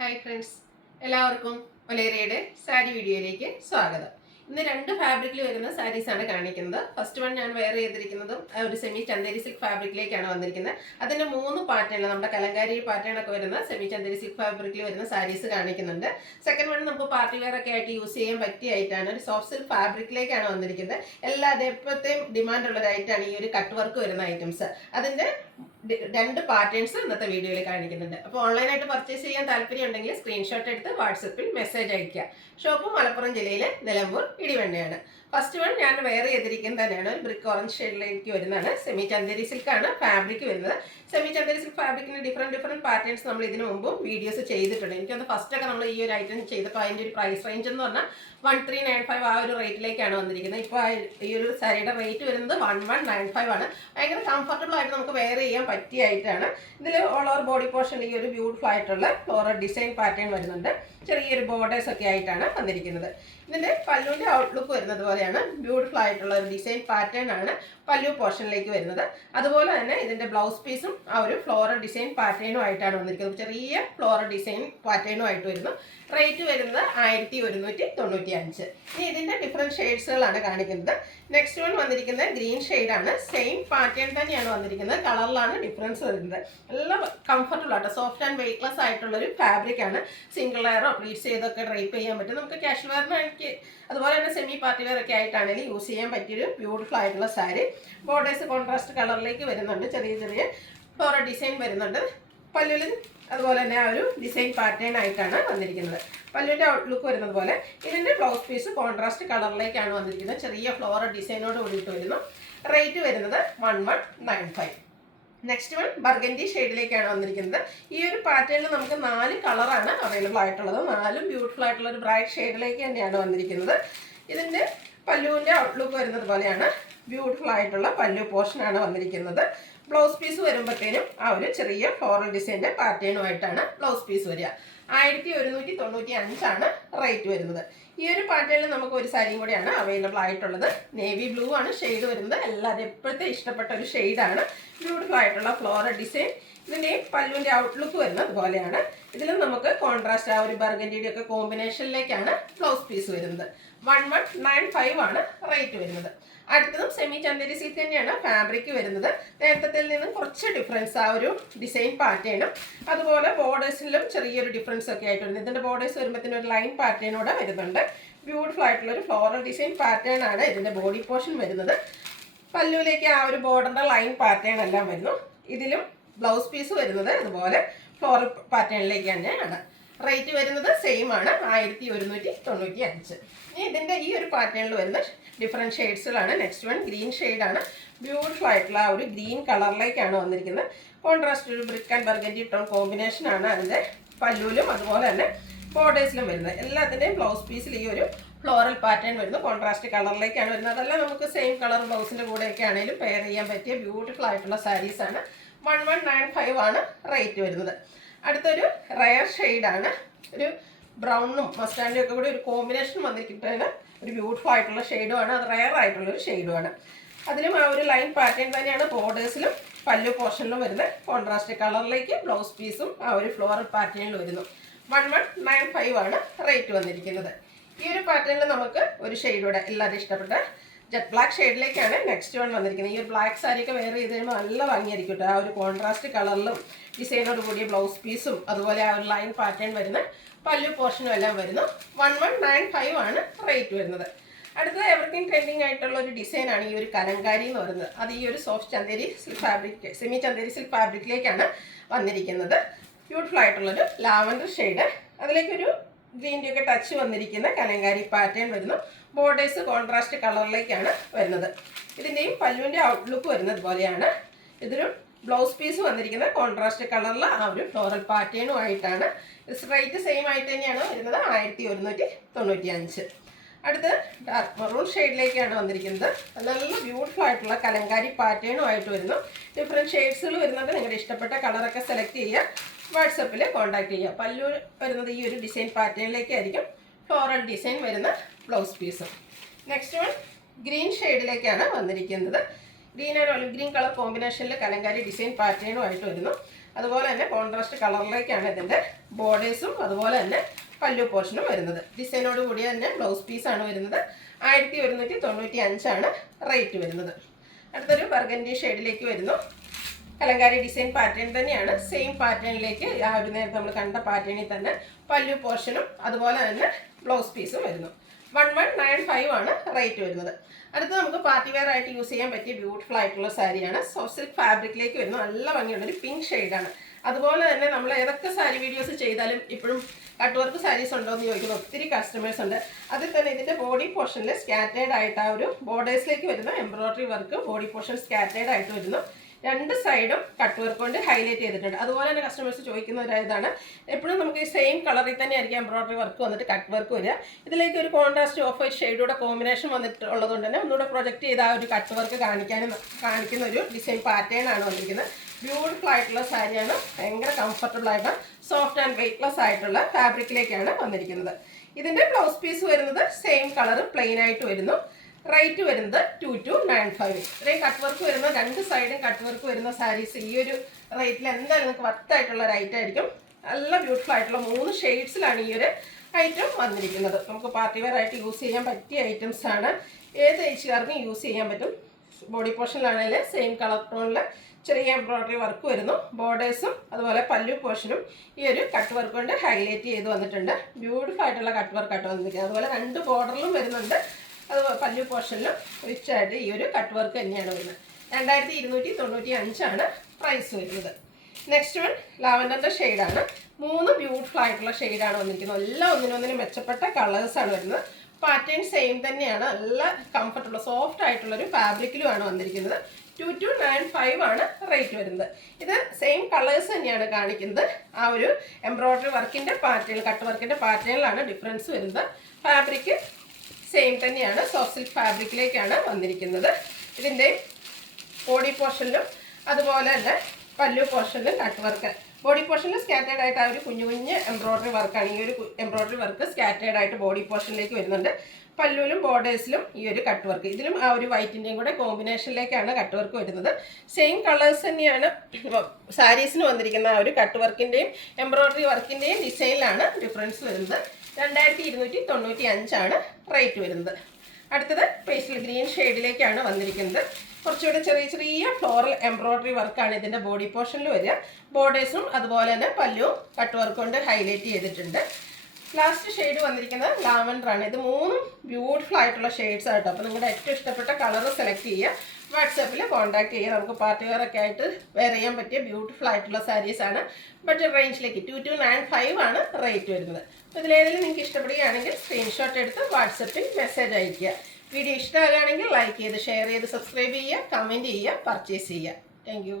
Hi friends, എല്ലാവർക്കും ഒലേറിയയുടെ സാരി വീഡിയോയിലേക്ക് സ്വാഗതം. ഇന്ന് രണ്ട് ഫാബ്രിക്കിൽ വരുന്ന സാരീസാണ് കാണിക്കുന്നത്. ഫസ്റ്റ് വൺ ഞാൻ വെയർ ചെയ്തിരിക്കുന്നതും ഒരു സെമി ചന്ദേരി സിൽക്ക് ഫാബ്രിക്കിലേക്കാണ് വന്നിരിക്കുന്നത്. അതിൻ്റെ 3 പാറ്റേൺ, നമ്മുടെ കലങ്കാരി പാറ്റേൺ ഒക്കെ വരുന്ന സെമി ചന്ദേരി സിൽക്ക് ഫാബ്രിക്കിൽ വരുന്ന സാരീസ് കാണിക്കുന്നുണ്ട്. സെക്കൻഡ് വൺ നമുക്ക് പാർട്ടി വെയർ ഒക്കെ ആയിട്ട് യൂസ് ചെയ്യാൻ പറ്റിയായിട്ടാണ് ഒരു സോഫ്റ്റ് സിൽക്ക് ഫാബ്രിക്കിലേക്കാണ് വന്നിരിക്കുന്നത്. എല്ലാ എപ്പോഴത്തെയും ഡിമാൻഡുള്ള ഒരു ഐറ്റമാണ് ഈ ഒരു കട്ട് വർക്ക് വരുന്ന ഐറ്റംസ്. അതിൻ്റെ 2 പാറ്റേൺസ് ഇന്നത്തെ വീഡിയോയിൽ കാണിക്കുന്നുണ്ട്. അപ്പോൾ ഓൺലൈനായിട്ട് പർച്ചേസ് ചെയ്യാൻ താല്പര്യം ഉണ്ടെങ്കിൽ സ്ക്രീൻഷോട്ട് എടുത്ത് വാട്സപ്പിൽ മെസ്സേജ് അയയ്ക്കുക. ഷോപ്പ് മലപ്പുറം ജില്ലയിലെ നിലമ്പൂർ ഇടിവണ്ണയാണ്. ഫസ്റ്റ് വൺ ഞാൻ വെയർ ചെയ്തിരിക്കുന്നത് തന്നെയാണ് ഒരു ബ്രിക്ക് ഓറഞ്ച് ഷെയ്ഡിലേക്ക് വരുന്നതാണ്. സെമി ചന്ദേരി സിൽക്കാണ് ഫാബ്രിക് വരുന്നത്. സെമി ചന്ദേരി സിൽക്ക് ഫാബ്രിക്കിന് ഡിഫറെൻറ്റ് പാറ്റേൺസ് നമ്മൾ ഇതിനു മുമ്പും വീഡിയോസ് ചെയ്തിട്ടുണ്ട്. എനിക്കൊന്ന് ഫസ്റ്റൊക്കെ നമ്മൾ ഈ ഒരു ഐറ്റം ചെയ്തപ്പോൾ അതിൻ്റെ ഒരു പ്രൈസ് റേഞ്ച് എന്ന് പറഞ്ഞാൽ 1395 ആ ഒരു റേറ്റിലേക്കാണ് വന്നിരിക്കുന്നത്. ഇപ്പോൾ ഈ ഒരു സാരിയുടെ റേറ്റ് വരുന്നത് 1195 ആണ്. ഭയങ്കര കംഫർട്ടബിൾ ആയിട്ട് നമുക്ക് വെയർ ചെയ്യാൻ പറ്റിയായിട്ടാണ്. ഇതിൽ ഓൾ ഓവർ ബോഡി പോർഷൻ ഈ ഒരു ബ്യൂട്ടിഫുൾ ആയിട്ടുള്ള ഫ്ലോറൽ ഡിസൈൻ പാറ്റേൺ വരുന്നുണ്ട്. ചെറിയൊരു ബോർഡേഴ്സ് ഒക്കെ ആയിട്ടാണ് വന്നിരിക്കുന്നത്. ഇതിൻ്റെ പല്ലുവിൻ്റെ ഔട്ട്ലുക്ക് വരുന്നത് പോലെയാണ്. ബ്യൂട്ടിഫുൾ ആയിട്ടുള്ള ഒരു ഡിസൈൻ പാറ്റേൺ ആണ് പല്ലു പോർഷനിലേക്ക് വരുന്നത്. അതുപോലെ തന്നെ ഇതിൻ്റെ ബ്ലൗസ് പീസും ആ ഒരു ഫ്ലോറൽ ഡിസൈൻ പാറ്റേണും ആയിട്ടാണ് വന്നിരിക്കുന്നത്. ചെറിയ ഫ്ലോറൽ ഡിസൈൻ പാറ്റേണും ആയിട്ട് വരുന്നു. റേറ്റ് വരുന്നത് 1195. ഇനി ഇതിൻ്റെ ഡിഫറെൻറ്റ് ഷെയ്ഡ്സുകളാണ് കാണിക്കുന്നത്. നെക്സ്റ്റ് വൺ വന്നിരിക്കുന്നത് ഗ്രീൻ ഷെയ്ഡാണ്. സെയിം പാറ്റേൺ തന്നെയാണ് വന്നിരിക്കുന്നത്. കളറിലാണ് ഡിഫറൻസ് വരുന്നത്. എല്ലാം കംഫർട്ടബിൾ ആയിട്ട് സോഫ്റ്റ് ആൻഡ് വെയ്റ്റ്ലെസ് ആയിട്ടുള്ളൊരു ഫാബ്രിക്കാണ്. സിംഗിൾ ലെയറോ പ്ലീറ്റ്സ് ചെയ്തൊക്കെ ഡ്രൈപ്പ് ചെയ്യാൻ പറ്റും. നമുക്ക് കാഷ്വൽ വെയറിനായിട്ട് അതുപോലെ തന്നെ സെമി പാർട്ടി വെയർ ഒക്കെ ആയിട്ടാണെങ്കിൽ യൂസ് ചെയ്യാൻ പറ്റിയൊരു ബ്യൂട്ടിഫുൾ ആയിട്ടുള്ള സാരി. ബോർഡേഴ്സ് കോൺട്രാസ്റ്റ് കളറിലേക്ക് വരുന്നുണ്ട്. ചെറിയ ചെറിയ ഫ്ലോറൽ ഡിസൈൻ വരുന്നുണ്ട്. പല്ലുവിൽ അതുപോലെ തന്നെ ആ ഒരു ഡിസൈൻ പാറ്റേൺ ആയിട്ടാണ് വന്നിരിക്കുന്നത്. പല്ലുവിൻ്റെ ഔട്ട്ലുക്ക് വരുന്നത് പോലെ. ഇതിൻ്റെ ബ്ലൗസ് പീസ് കോൺട്രാസ്റ്റ് കളറിലേക്കാണ് വന്നിരിക്കുന്നത്. ചെറിയ ഫ്ലോറൽ ഡിസൈനോട് കൂടിയിട്ട് വരുന്നു. റേറ്റ് വരുന്നത് 1195. നെക്സ്റ്റ് വൺ ബർഗൻഡി ഷെയ്ഡിലേക്കാണ് വന്നിരിക്കുന്നത്. ഈ ഒരു പാറ്റേണിൽ നമുക്ക് 4 കളറാണ് അവൈലബിൾ ആയിട്ടുള്ളത്. 4 ബ്യൂട്ടിഫുൾ ആയിട്ടുള്ള ഒരു ബ്രൈറ്റ് ഷെയ്ഡിലേക്ക് തന്നെയാണ് വന്നിരിക്കുന്നത്. ഇതിൻ്റെ പല്ലുവിൻ്റെ ഔട്ട്ലുക്ക് വരുന്നത് പോലെയാണ്. ബ്യൂട്ടിഫുൾ ആയിട്ടുള്ള പല്ലു പോർഷനാണ് വന്നിരിക്കുന്നത്. ബ്ലൗസ് പീസ് വരുമ്പോഴത്തേനും ആ ഒരു ചെറിയ ഫ്ലോറൽ ഡിസൈൻ്റെ പാറ്റേണുമായിട്ടാണ് ബ്ലൗസ് പീസ് വരിക. 1195 ആണ് റേറ്റ് വരുന്നത്. ഈ ഒരു പാറ്റേണിൽ നമുക്ക് ഒരു സാരിയും കൂടിയാണ് അവൈലബിൾ ആയിട്ടുള്ളത്. നേവി ബ്ലൂ ആണ് ഷെയ്ഡ് വരുന്നത്. എല്ലാവരും എപ്പോഴത്തെ ഇഷ്ടപ്പെട്ട ഒരു ഷെയ്ഡാണ്. ബ്യൂട്ടിഫുൾ ആയിട്ടുള്ള ഫ്ലോറൽ ഡിസൈൻ. ഇതിൻ്റെ പല്ലുവിൻ്റെ ഔട്ട്ലുക്ക് വരുന്നത് പോലെയാണ്. ഇതിലും നമുക്ക് കോൺട്രാസ്റ്റ് ആ ഒരു ബർഗൻഡിയുടെ ഒക്കെ കോമ്പിനേഷനിലേക്കാണ് ബ്ലൗസ് പീസ് വരുന്നത്. 1195 ആണ് റേറ്റ് വരുന്നത്. അടുത്തതും സെമി ചന്ദേരി സിൽക്ക് തന്നെയാണ് ഫാബ്രിക് വരുന്നത്. നേരത്തെ നിന്നും കുറച്ച് ഡിഫറൻസ് ആ ഒരു ഡിസൈൻ പാറ്റേണും അതുപോലെ ബോർഡേഴ്സിലും ചെറിയൊരു ഡിഫറൻസ് ഒക്കെ ആയിട്ട് വരുന്നത്. ഇതിൻ്റെ ബോർഡേഴ്സ് വരുമ്പോഴത്തേനും ഒരു ലൈൻ പാറ്റേണോടെ വരുന്നുണ്ട്. ബ്യൂട്ടിഫുൾ ആയിട്ടുള്ള ഒരു ഫ്ലോറൽ ഡിസൈൻ പാറ്റേൺ ആണ് ഇതിൻ്റെ ബോഡി പോർഷൻ വരുന്നത്. പല്ലുവിലേക്ക് ആ ഒരു ബോർഡറിൻ്റെ ലൈൻ പാറ്റേൺ എല്ലാം വരുന്നു. ഇതിലും ബ്ലൗസ് പീസ് വരുന്നത് അതുപോലെ ഫ്ലോറൽ പാറ്റേണിലേക്ക് തന്നെയാണ്. റേറ്റ് വരുന്നത് സെയിം ആണ്, 1195. ഇനി ഇതിൻ്റെ ഈ ഒരു പാറ്റേണിൽ വരുന്ന ഡിഫറെൻറ്റ് ഷെയ്ഡ്സുകളാണ്. നെക്സ്റ്റ് വൺ ഗ്രീൻ ഷെയ്ഡാണ്. ബ്യൂട്ടിഫുൾ ആയിട്ടുള്ള ആ ഒരു ഗ്രീൻ കളറിലേക്കാണ് വന്നിരിക്കുന്നത്. കോൺട്രാസ്റ്റ് ഒരു ബ്രിക്ക് ആൻഡ് ബർഗൻഡി ടോൺ കോമ്പിനേഷനാണ് അതിൻ്റെ പല്ലുവിലും അതുപോലെ തന്നെ ബോർഡേഴ്സിലും വരുന്നത്. എല്ലാത്തിൻ്റെയും ബ്ലൗസ് പീസിൽ ഈ ഒരു ഫ്ലോറൽ പാറ്റേൺ വരുന്നത് കോൺട്രാസ്റ്റ് കളറിലേക്കാണ് വരുന്നത്. അതെല്ലാം നമുക്ക് സെയിം കളർ ബ്ലൗസിൻ്റെ കൂടെയൊക്കെ ആണെങ്കിലും പെയർ ചെയ്യാൻ പറ്റിയ ബ്യൂട്ടിഫുൾ ആയിട്ടുള്ള സാരീസാണ്. 1195 ആണ് റേറ്റ് വരുന്നത്. അടുത്തൊരു റയർ ഷെയ്ഡാണ്. ഒരു ബ്രൗണും മസ്റ്റാൻഡും ഒക്കെ കൂടി ഒരു കോമ്പിനേഷൻ വന്നിരിക്കുന്നത് ഒരു ബ്യൂട്ടിഫുൾ ആയിട്ടുള്ള ഷെയ്ഡുമാണ്. അത് റയർ ആയിട്ടുള്ളൊരു ഷെയ്ഡുമാണ്. അതിലും ആ ഒരു ലൈൻ പാറ്റേൺ തന്നെയാണ് ബോർഡേഴ്സിലും പല്ലു പോർഷനിലും വരുന്നത്. കോൺട്രാസ്റ്റ് കളറിലേക്ക് ബ്ലൗസ് പീസും ആ ഒരു ഫ്ലോറൽ പാറ്റേണിൽ വരുന്നു. 1195 ആണ് റേറ്റ് വന്നിരിക്കുന്നത്. ഈ ഒരു പാറ്റേണിൽ നമുക്ക് ഒരു ഷെയ്ഡൂടെ എല്ലാവരും ഇഷ്ടപ്പെട്ട ജെറ്റ് ബ്ലാക്ക് ഷെയ്ഡിലേക്കാണ് നെക്സ്റ്റ് വൺ വന്നിരിക്കുന്നത്. ഈ ഒരു ബ്ലാക്ക് സാരിയൊക്കെ വെയർ ചെയ്ത് കഴിയുമ്പോൾ നല്ല ഭംഗിയായിരിക്കും കേട്ടോ. ആ ഒരു കോൺട്രാസ്റ്റ് കളറിലും ഡിസൈനോട് കൂടിയ ബ്ലൗസ് പീസും അതുപോലെ ആ ഒരു ലൈൻ പാറ്റേൺ വരുന്ന പല്ലു പോർഷനും എല്ലാം വരുന്നു. 1195 ആണ് റേറ്റ് വരുന്നത്. അടുത്തത് എവർഗ്രീൻ ട്രെൻഡിങ് ആയിട്ടുള്ള ഒരു ഡിസൈനാണ് ഈ ഒരു കലങ്കാരി എന്ന് പറയുന്നത്. അത് ഈ ഒരു soft Chanderi silk fabric semi Chanderi silk ഫാബ്രിക്കിലേക്കാണ് വന്നിരിക്കുന്നത്. ബ്യൂട്ടിഫുൾ ആയിട്ടുള്ളൊരു ലാവൻഡർ ഷെയ്ഡ്, അതിലേക്കൊരു ഗ്രീൻ്റെ ഒക്കെ ടച്ച് വന്നിരിക്കുന്ന കലങ്കാരി പാറ്റേൺ വരുന്നു. ബോർഡേഴ്സ് കോൺട്രാസ്റ്റ് കളറിലേക്കാണ് വരുന്നത്. ഇതിൻ്റെയും പല്ലുവിൻ്റെ ഔട്ട്ലുക്ക് വരുന്നത് പോലെയാണ്. ഇതിലും ബ്ലൗസ് പീസ് വന്നിരിക്കുന്ന കോൺട്രാസ്റ്റ് കളറിൽ ആ ഒരു ഫ്ലോറൽ പാറ്റേണും ആയിട്ടാണ്. റേറ്റ് സെയിം ആയിട്ട് തന്നെയാണ് വരുന്നത്, 1195. അടുത്ത് ഡാർക്ക് മെറൂൺ ഷെയ്ഡിലേക്കാണ് വന്നിരിക്കുന്നത്. നല്ല ബ്യൂട്ടിഫുൾ ആയിട്ടുള്ള കലങ്കാരി പാറ്റേണും ആയിട്ട് വരുന്നു. ഡിഫറെൻറ്റ് ഷെയ്ഡ്സുകൾ വരുന്നുണ്ട്. നിങ്ങളുടെ ഇഷ്ടപ്പെട്ട കളറൊക്കെ സെലക്ട് ചെയ്യുക, വാട്സപ്പിൽ കോൺടാക്ട് ചെയ്യുക. പല്ലു വരുന്നത് ഈ ഒരു ഡിസൈൻ പാറ്റേണിലേക്കായിരിക്കും. ഫ്ലോറൽ ഡിസൈൻ വരുന്ന ബ്ലൗസ് പീസും. നെക്സ്റ്റ് വൺ ഗ്രീൻ ഷെയ്ഡിലേക്കാണ് വന്നിരിക്കുന്നത്. Green and olive green colour കോമ്പിനേഷനിൽ കലങ്കാരി ഡിസൈൻ പാറ്റേണും ആയിട്ട് വരുന്നു. അതുപോലെ തന്നെ കോൺട്രാസ്റ്റ് കളറിലേക്കാണ് ഇതിൻ്റെ ബോർഡേഴ്സും അതുപോലെ തന്നെ പല്ലു പോർഷനും വരുന്നത്. ഡിസൈനോട് കൂടിയ തന്നെ ബ്ലൗസ് പീസാണ് വരുന്നത്. 1195 റേറ്റ് വരുന്നത്. അടുത്തൊരു ബർഗൻഡി ഷെയ്ഡിലേക്ക് വരുന്നു. കലങ്കാരി ഡിസൈൻ പാറ്റേൺ തന്നെയാണ്. സെയിം പാറ്റേണിലേക്ക് ആ ഒരു നേരത്തെ നമ്മൾ കണ്ട പാറ്റേണിൽ തന്നെ പല്ലു പോർഷനും അതുപോലെ തന്നെ ബ്ലൗസ് പീസും വരുന്നു. 1195 റേറ്റ് വരുന്നത്. അടുത്ത് നമുക്ക് പാർട്ടി വെയർ ആയിട്ട് യൂസ് ചെയ്യാൻ പറ്റിയ ബ്യൂട്ടിഫുൾ ആയിട്ടുള്ള സാരിയാണ്. സോഫ്റ്റ് സിൽക്ക് ഫാബ്രിക്കിലേക്ക് വരുന്നു. നല്ല ഭംഗിയുള്ളൊരു പിങ്ക് ഷെയ്ഡാണ്. അതുപോലെ തന്നെ നമ്മൾ ഏതൊക്കെ സാരി വീഡിയോസ് ചെയ്താലും ഇപ്പോഴും കട്ട് വർക്ക് സാരീസ് ഉണ്ടോ എന്ന് ചോദിക്കുന്ന ഒത്തിരി കസ്റ്റമേഴ്സ് ഉണ്ട്. അതിൽ തന്നെ ഇതിൻ്റെ ബോഡി പോർഷനിൽ സ്കാറ്റേഡ് ആയിട്ട് ആ ഒരു ബോർഡേഴ്സിലേക്ക് വരുന്ന embroidery work body portion scattered ആയിട്ട് വരുന്നു. രണ്ട് സൈഡും കട്ട് വർക്ക് കൊണ്ട് ഹൈലൈറ്റ് ചെയ്തിട്ടുണ്ട്. അതുപോലെ തന്നെ കസ്റ്റമേഴ്സ് ചോദിക്കുന്ന ഒരു ഇതാണ്, എപ്പോഴും നമുക്ക് ഈ സെയിം കളറിൽ തന്നെ ആയിരിക്കും എംബ്രോയിഡറി വർക്ക് വന്നിട്ട് കട്ട് വർക്ക് വരിക. ഇതിലേക്ക് ഒരു കോൺട്രാസ്റ്റ് ഓഫ് വൈറ്റ് ഷെയ്ഡൂടെ കോമ്പിനേഷൻ വന്നിട്ടുള്ളത് കൊണ്ട് തന്നെ ഒന്നുകൂടെ പ്രൊജക്റ്റ് ചെയ്ത് ആ ഒരു കട്ട് വർക്ക് കാണിക്കുന്ന ഒരു ഡിസൈൻ പാറ്റേൺ ആണ് വന്നിരിക്കുന്നത്. ബ്യൂട്ടിഫുൾ ആയിട്ടുള്ള സാരിയാണ്. ഭയങ്കര കംഫർട്ടബിൾ ആയിട്ട് സോഫ്റ്റ് ആൻഡ് വെയ്റ്റ്ലെസ് ആയിട്ടുള്ള ഫാബ്രിക്കിലേക്കാണ് വന്നിരിക്കുന്നത്. ഇതിൻ്റെ ബ്ലൗസ് പീസ് വരുന്നത് സെയിം കളർ പ്ലെയിൻ ആയിട്ട് വരുന്നു. റേറ്റ് വരുന്നത് 2295. ഇത്രയും കട്ട് വർക്ക് വരുന്ന രണ്ട് സൈഡും കട്ട് വർക്ക് വരുന്ന സാരീസ് ഈ ഒരു റേറ്റിൽ എന്തായാലും നിങ്ങൾക്ക് വർത്തായിട്ടുള്ള ഒരു ഐറ്റം ആയിരിക്കും. നല്ല ബ്യൂട്ടിഫുൾ ആയിട്ടുള്ള 3 ഷെയ്ഡ്സിലാണ് ഈ ഒരു ഐറ്റം വന്നിരിക്കുന്നത്. നമുക്ക് പാർട്ടി വെയർ ആയിട്ട് യൂസ് ചെയ്യാൻ പറ്റിയ ഐറ്റംസ് ആണ്. ഏത് ഏജുകാർക്കും യൂസ് ചെയ്യാൻ പറ്റും. ബോഡി പോർഷനിലാണെങ്കിൽ സെയിം കളർ ടോണിൽ ചെറിയ എംബ്രോയിഡറി വർക്ക് വരുന്നു. ബോർഡേഴ്സും അതുപോലെ പല്ലു പോർഷനും ഈ ഒരു കട്ട് വർക്ക് കൊണ്ട് ഹൈലൈറ്റ് ചെയ്ത് വന്നിട്ടുണ്ട്. ബ്യൂട്ടിഫുൾ ആയിട്ടുള്ള കട്ട് വർക്കായിട്ട് വന്നിരിക്കുന്നത്. അതുപോലെ 2 ബോർഡറിലും വരുന്നുണ്ട്. അത് പല്ലു പോർഷനിലും റിച്ചായിട്ട് ഈ ഒരു കട്ട് വർക്ക് തന്നെയാണ് വരുന്നത്. 2295 പ്രൈസ് വരുന്നത്. നെക്സ്റ്റ് വൺ ലാവൻഡറിൻ്റെ ഷെയ്ഡാണ്. 3 ബ്യൂട്ടിഫുൾ ആയിട്ടുള്ള ഷെയ്ഡാണ് വന്നിരിക്കുന്നത്. എല്ലാം ഒന്നിനൊന്നിനും മെച്ചപ്പെട്ട കളേഴ്സാണ് വരുന്നത്. പാറ്റേൺ സെയിം തന്നെയാണ്. നല്ല കംഫർട്ടുള്ള സോഫ്റ്റ് ആയിട്ടുള്ളൊരു ഫാബ്രിക്കിലുമാണ് വന്നിരിക്കുന്നത്. 2295 റേറ്റ് വരുന്നത്. ഇത് സെയിം കളേഴ്സ് തന്നെയാണ് കാണിക്കുന്നത്. ആ ഒരു എംബ്രോയിഡറി വർക്കിൻ്റെ പാറ്റേൺ കട്ട് വർക്കിൻ്റെ പാറ്റേണിലാണ് ഡിഫറൻസ് വരുന്നത്. ഫാബ്രിക് സെയിം തന്നെയാണ്. സോഫ്റ്റ് സിൽക്ക് ഫാബ്രിക്കിലേക്കാണ് വന്നിരിക്കുന്നത്. ഇതിൻ്റെ ബോഡി പോർഷനിലും അതുപോലെ തന്നെ പല്ലു പോർഷനിലും കട്ട് വർക്ക്. ബോഡി പോർഷനിൽ സ്കാറ്റേഡ് ആയിട്ട് ആ ഒരു കുഞ്ഞു എംബ്രോയിഡറി വർക്കാണ്. ഈ ഒരു എംബ്രോയിഡറി വർക്ക് സ്കാറ്റേഡ് ആയിട്ട് ബോഡി പോർഷനിലേക്ക് വരുന്നുണ്ട്. പല്ലുവിലും ബോർഡേഴ്സിലും ഈ ഒരു കട്ട് വർക്ക്. ഇതിലും ആ ഒരു വൈറ്റിൻ്റെയും കൂടെ കോമ്പിനേഷനിലേക്കാണ് കട്ട് വർക്ക് വരുന്നത്. സെയിം കളേഴ്സ് തന്നെയാണ് സാരീസിന് വന്നിരിക്കുന്ന. ആ ഒരു കട്ട് വർക്കിൻ്റെയും എംബ്രോയിഡറി വർക്കിൻ്റെയും ഡിസൈനിലാണ് ഡിഫറൻസ് വരുന്നത്. 2295 റേറ്റ് വരുന്നത്. അടുത്തത് പേസ്റ്റൽ ഗ്രീൻ ഷെയ്ഡിലേക്കാണ് വന്നിരിക്കുന്നത്. കുറച്ചുകൂടെ ചെറിയ ഫ്ലോറൽ എംബ്രോയിഡറി വർക്കാണ് ഇതിൻ്റെ ബോഡി പോർഷനിൽ വരിക. ബോർഡേഴ്സും അതുപോലെ തന്നെ പല്ലുവും കട്ട് വർക്ക് കൊണ്ട് ഹൈലൈറ്റ് ചെയ്തിട്ടുണ്ട്. ലാസ്റ്റ് ഷെയ്ഡ് വന്നിരിക്കുന്നത് ലാവൻഡറാണ്. ഇത് 3 ബ്യൂട്ടിഫുൾ ആയിട്ടുള്ള ഷെയ്ഡ്സ് ആയിട്ടോ. അപ്പോൾ നിങ്ങളുടെ ഏറ്റവും ഇഷ്ടപ്പെട്ട കളർ സെലക്ട് ചെയ്യുക. വാട്സാപ്പിൽ കോൺടാക്ട് ചെയ്യുക. നമുക്ക് പാർട്ടി വെയർ ഒക്കെ ആയിട്ട് വെയർ ചെയ്യാൻ പറ്റിയ ബ്യൂട്ടിഫുൾ ആയിട്ടുള്ള സാരീസാണ്. ബഡ്ജറ്റ് റേഞ്ചിലേക്ക് 2295 റേറ്റ് വരുന്നത്. അപ്പോൾ ഇതിലേതെങ്കിലും നിങ്ങൾക്ക് ഇഷ്ടപ്പെടുകയാണെങ്കിൽ സ്ക്രീൻഷോട്ട് എടുത്ത് വാട്സപ്പിൽ മെസ്സേജ് അയയ്ക്കുക. വീഡിയോ ഇഷ്ടമാകുകയാണെങ്കിൽ ലൈക്ക് ചെയ്ത് ഷെയർ ചെയ്ത് സബ്സ്ക്രൈബ് ചെയ്യുക, കമൻറ്റ് ചെയ്യുക, പർച്ചേസ് ചെയ്യുക. താങ്ക്